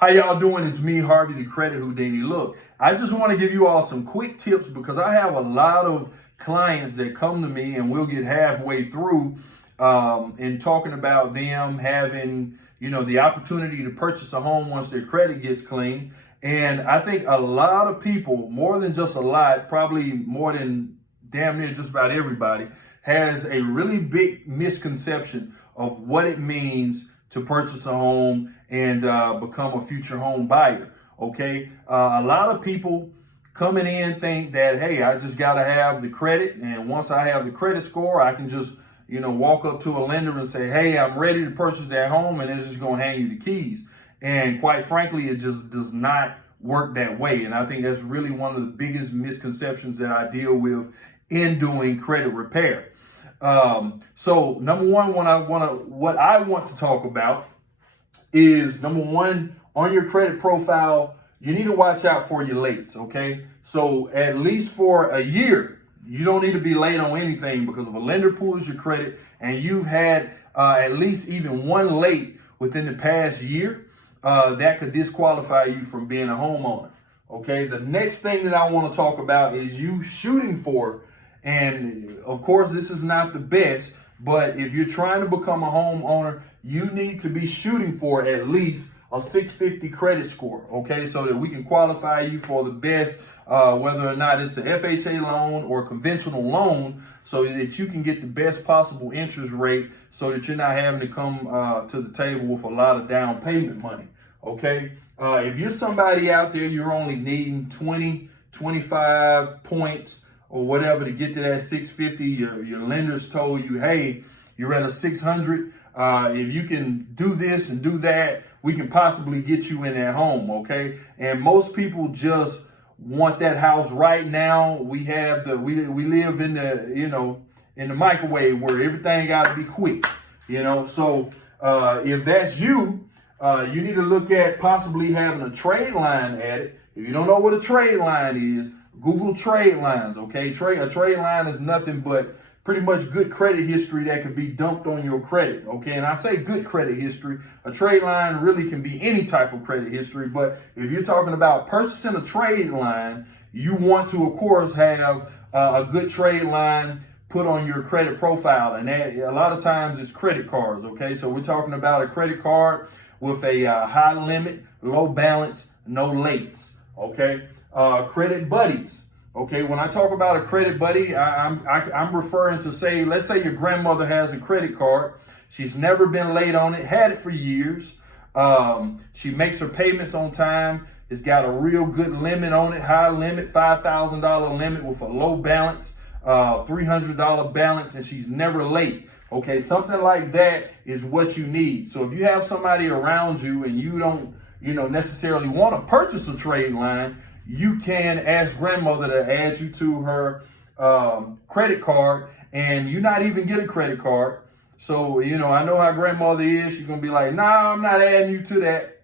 How y'all doing? It's me, Harvey, the Credit Houdini. Look, I just want to give you all some quick tips because I have a lot of clients that come to me and we'll get halfway through in talking about them having, the opportunity to purchase a home once their credit gets clean. And I think a lot of people, more than just a lot, probably more than damn near just about everybody, has a really big misconception of what it means to purchase a home and become a future home buyer. Okay, a lot of people coming in think that, hey, I just got to have the credit, and once I have the credit score, I can just walk up to a lender and say, hey, I'm ready to purchase that home, and they're just going to hand you the keys. And quite frankly, it just does not work that way. And I think that's really one of the biggest misconceptions that I deal with in doing credit repair. So number one, what I want to talk about is, number one, on your credit profile, you need to watch out for your lates. Okay. So at least for a year, you don't need to be late on anything, because if a lender pulls your credit and you've had at least even one late within the past year, that could disqualify you from being a homeowner. Okay. The next thing that I want to talk about is you shooting for, and of course, this is not the best, but if you're trying to become a homeowner, you need to be shooting for at least a 650 credit score, okay, so that we can qualify you for the best, whether or not it's an FHA loan or a conventional loan, so that you can get the best possible interest rate, so that you're not having to come to the table with a lot of down payment money, okay? If you're somebody out there, you're only needing 20, 25 points or whatever to get to that 650, your lender's told you, hey, you're at a 600. If you can do this and do that, we can possibly get you in that home, okay? And most people just want that house right now. We have we live in the microwave where everything got to be quick, So if that's you, you need to look at possibly having a trade line at it. If you don't know what a trade line is, Google Tradelines, okay? A trade line is nothing but pretty much good credit history that could be dumped on your credit, okay? And I say good credit history. A trade line really can be any type of credit history, but if you're talking about purchasing a trade line, you want to, of course, have a good trade line put on your credit profile, and that, a lot of times it's credit cards, okay? So we're talking about a credit card with a high limit, low balance, no lates, okay? Credit buddies. Okay, when I talk about a credit buddy, I'm referring to, say, let's say your grandmother has a credit card. She's never been late on it, had it for years. She makes her payments on time. It's got a real good limit on it, high limit, $5,000 limit with a low balance, $300 balance, and she's never late. Okay, something like that is what you need. So if you have somebody around you and you don't, necessarily want to purchase a trade line, you can ask grandmother to add you to her credit card, and you not even get a credit card. So, I know how grandmother is. She's going to be like, nah, I'm not adding you to that.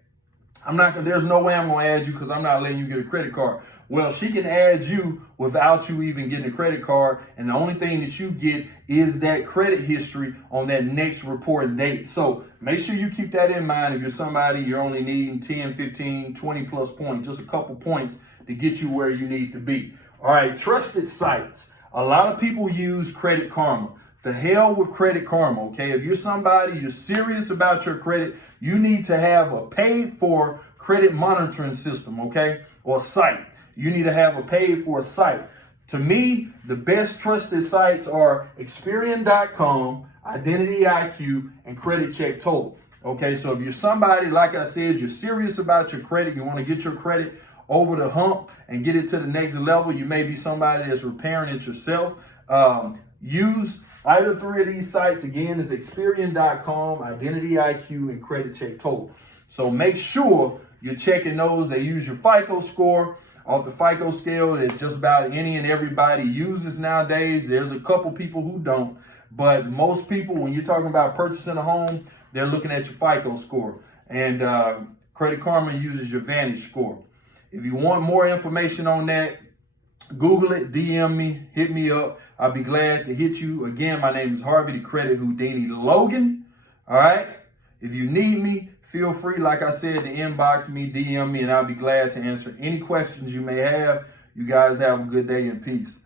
There's no way I'm going to add you because I'm not letting you get a credit card. Well, she can add you without you even getting a credit card. And the only thing that you get is that credit history on that next report date. So make sure you keep that in mind. If you're somebody, you're only needing 10, 15, 20 plus points, just a couple points to get you where you need to be. All right, trusted sites. A lot of people use Credit Karma. The hell with Credit Karma, okay? If you're somebody, you're serious about your credit, you need to have a paid-for credit monitoring system, okay? Or site. You need to have a paid-for site. To me, the best trusted sites are Experian.com, Identity IQ, and Credit Check Total. Okay, so if you're somebody, like I said, you're serious about your credit, you want to get your credit over the hump and get it to the next level, you may be somebody that's repairing it yourself. Use either three of these sites. Again, is Experian.com, Identity IQ, and Credit Check Total. So make sure you're checking those. They use your FICO score. Off the FICO scale that just about any and everybody uses nowadays. There's a couple people who don't, but most people, when you're talking about purchasing a home, they're looking at your FICO score. And Credit Karma uses your Vantage score. If you want more information on that, Google it, DM me, hit me up. I'll be glad to hit you. Again, my name is Harvey, the Credit Houdini Logan. All right. If you need me, feel free, like I said, to inbox me, DM me, and I'll be glad to answer any questions you may have. You guys have a good day and peace.